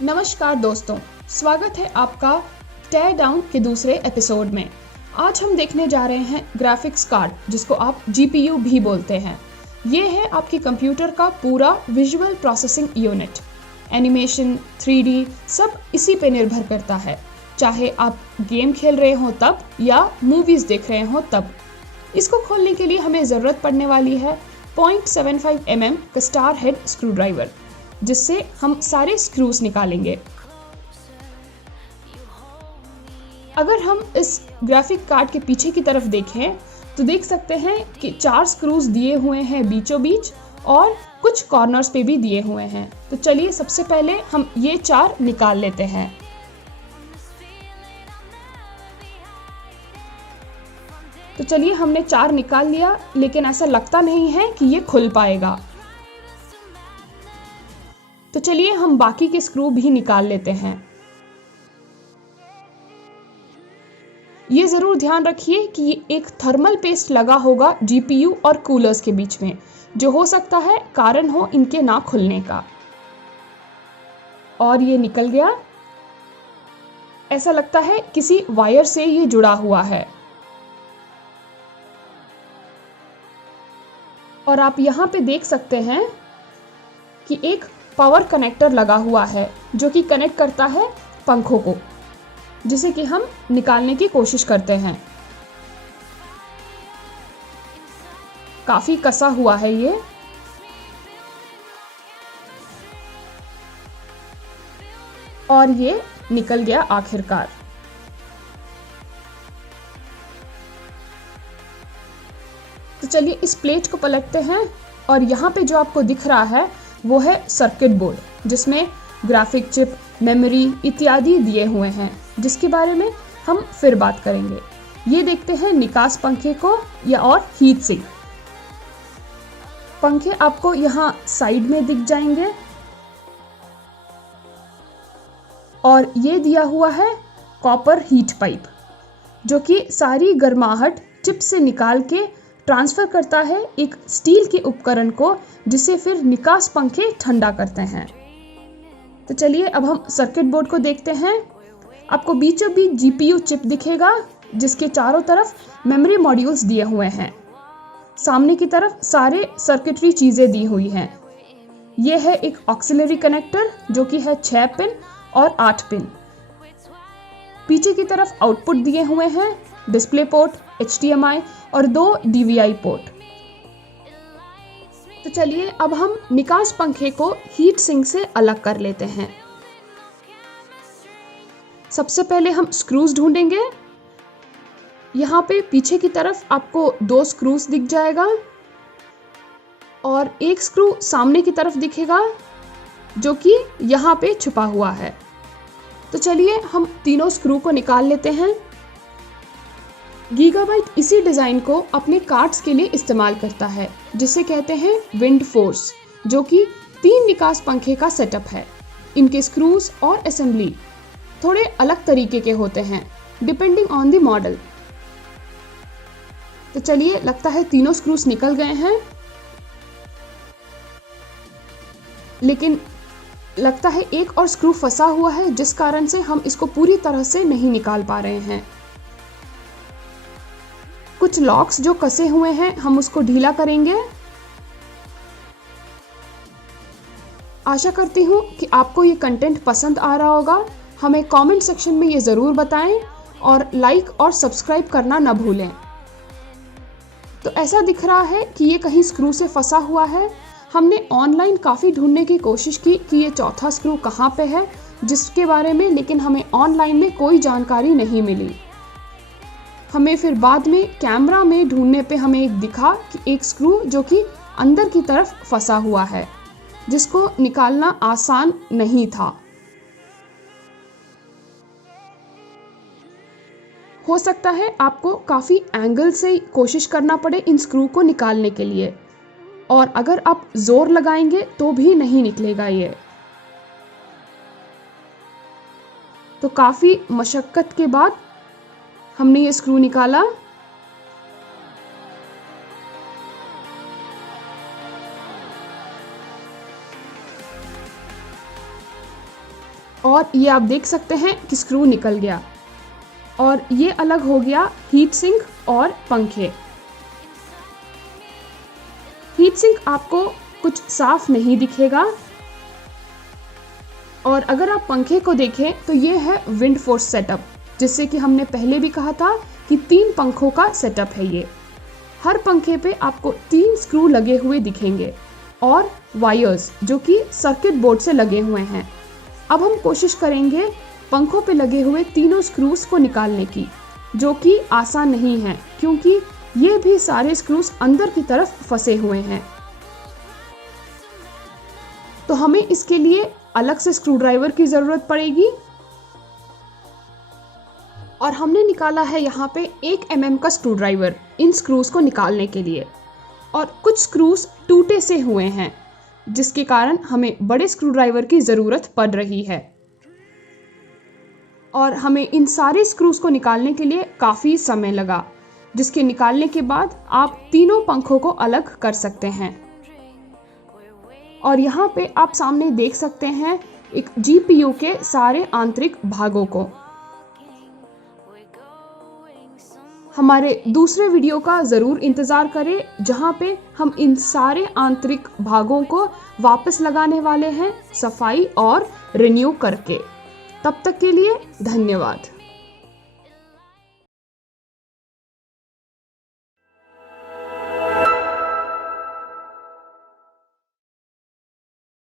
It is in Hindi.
नमस्कार दोस्तों, स्वागत है आपका टेयर डाउन के दूसरे एपिसोड में। आज हम देखने जा रहे हैं ग्राफिक्स कार्ड, जिसको आप जीपीयू भी बोलते हैं। ये है आपके कंप्यूटर का पूरा visual processing unit. Animation, 3D सब इसी पे निर्भर करता है, चाहे आप गेम खेल रहे हो तब या मूवीज़ देख रहे हो तब। इसको खोलने के लिए हमें ज़रूरत पड़ने वाली है 0.75 mm का स्टार हेड स्क्रू ड्राइवर, जिससे हम सारे स्क्रूज निकालेंगे। अगर हम इस ग्राफिक कार्ड के पीछे की तरफ देखें तो देख सकते हैं कि 4 स्क्रूज दिए हुए हैं बीचों बीच और कुछ कॉर्नर्स पे भी दिए हुए हैं। तो चलिए सबसे पहले हम ये 4 निकाल लेते हैं। तो चलिए हमने 4 निकाल लिया, लेकिन ऐसा लगता नहीं है कि ये खुल पाएगा। तो चलिए हम बाकी के स्क्रू भी निकाल लेते हैं। ये ज़रूर ध्यान रखिए कि ये एक थर्मल पेस्ट लगा होगा जीपीयू और कूलर्स के बीच में, जो हो सकता है कारण हो इनके ना खुलने का। और ये निकल गया। ऐसा लगता है किसी वायर से ये जुड़ा हुआ है। और आप यहाँ पे देख सकते हैं कि एक पावर कनेक्टर लगा हुआ है, जो कि कनेक्ट करता है पंखों को, जिसे कि हम निकालने की कोशिश करते हैं। काफी कसा हुआ है ये। और ये निकल गया आखिरकार। तो चलिए इस प्लेट को पलटते हैं और यहाँ पे जो आपको दिख रहा है वो है सर्किट बोर्ड, जिसमें ग्राफिक चिप, मेमोरी इत्यादि दिए हुए हैं, जिसके बारे में हम फिर बात करेंगे। ये देखते हैं निकास पंखे को या और हीट सिंक। पंखे आपको यहाँ साइड में दिख जाएंगे और ये दिया हुआ है कॉपर हीट पाइप, जो कि सारी गर्माहट चिप से निकाल के ट्रांसफर करता है एक स्टील के उपकरण को, जिसे फिर निकास पंखे ठंडा करते हैं। तो चलिए अब हम सर्किट बोर्ड को देखते हैं। आपको बीचों बीच जीपीयू चिप दिखेगा, जिसके चारों तरफ मेमोरी मॉड्यूल्स दिए हुए हैं। सामने की तरफ सारे सर्किटरी चीजें दी हुई हैं। यह है एक ऑक्सिलरी कनेक्टर, जो कि है 6 पिन और 8 पिन। पीछे की तरफ आउटपुट दिए हुए हैं, डिस्प्ले पोर्ट, HDMI और 2 DVI पोर्ट। तो चलिए अब हम निकास पंखे को हीट सिंक से अलग कर लेते हैं। सबसे पहले हम स्क्रूज ढूंढेंगे। यहाँ पे पीछे की तरफ आपको 2 स्क्रूज दिख जाएगा और एक स्क्रू सामने की तरफ दिखेगा, जो कि यहाँ पे छुपा हुआ है। तो चलिए हम तीनों स्क्रू को निकाल लेते हैं। गीगाबाइट इसी डिज़ाइन को अपने कार्ड्स के लिए इस्तेमाल करता है, जिसे कहते हैं विंड फोर्स, जो कि 3 निकास पंखे का सेटअप है। इनके स्क्रूज और असेंबली थोड़े अलग तरीके के होते हैं, डिपेंडिंग ऑन द मॉडल। तो चलिए लगता है तीनों स्क्रूज निकल गए हैं, लेकिन लगता है एक और स्क्रू फंसा हुआ है, जिस कारण से हम इसको पूरी तरह से नहीं निकाल पा रहे हैं। कुछ लॉक्स जो कसे हुए हैं, हम उसको ढीला करेंगे। आशा करती हूँ कि आपको ये कंटेंट पसंद आ रहा होगा। हमें कमेंट सेक्शन में ये ज़रूर बताएं और लाइक और सब्सक्राइब करना न भूलें। तो ऐसा दिख रहा है कि ये कहीं स्क्रू से फंसा हुआ है। हमने ऑनलाइन काफ़ी ढूंढने की कोशिश की कि ये चौथा स्क्रू कहाँ पे है, जिसके बारे में लेकिन हमें ऑनलाइन में कोई जानकारी नहीं मिली। हमें फिर बाद में कैमरा में ढूंढने पे हमें एक दिखा कि एक स्क्रू जो कि अंदर की तरफ फंसा हुआ है, जिसको निकालना आसान नहीं था। हो सकता है आपको काफ़ी एंगल से कोशिश करना पड़े इन स्क्रू को निकालने के लिए, और अगर आप जोर लगाएंगे तो भी नहीं निकलेगा ये। तो काफ़ी मशक्कत के बाद हमने ये स्क्रू निकाला। और ये आप देख सकते हैं कि स्क्रू निकल गया। और ये अलग हो गया हीट सिंक और पंखे। हीट सिंक आपको कुछ साफ नहीं दिखेगा, और अगर आप पंखे को देखें तो ये है विंड फोर्स सेटअप, जिससे कि हमने पहले भी कहा था कि 3 पंखों का सेटअप है ये। हर पंखे पे आपको 3 स्क्रू लगे हुए दिखेंगे और वायर्स जो कि सर्किट बोर्ड से लगे हुए हैं। अब हम कोशिश करेंगे पंखों पे लगे हुए तीनों स्क्रूज को निकालने की, जो कि आसान नहीं है क्योंकि ये भी सारे स्क्रूज अंदर की तरफ फंसे हुए हैं। तो हमें इसके लिए अलग से स्क्रू ड्राइवर की ज़रूरत पड़ेगी। और हमने निकाला है यहाँ पे 1 mm का स्क्रू ड्राइवर इन स्क्रूज को निकालने के लिए। और कुछ स्क्रूज टूटे से हुए हैं, जिसके कारण हमें बड़े स्क्रू ड्राइवर की ज़रूरत पड़ रही है। और हमें इन सारे स्क्रूज को निकालने के लिए काफ़ी समय लगा, जिसके निकालने के बाद आप तीनों पंखों को अलग कर सकते हैं। और यहाँ पे आप सामने देख सकते हैं एक GPU के सारे आंतरिक भागों को। हमारे दूसरे वीडियो का ज़रूर इंतज़ार करें, जहाँ पे हम इन सारे आंतरिक भागों को वापस लगाने वाले हैं, सफाई और रिन्यू करके। तब तक के लिए धन्यवाद।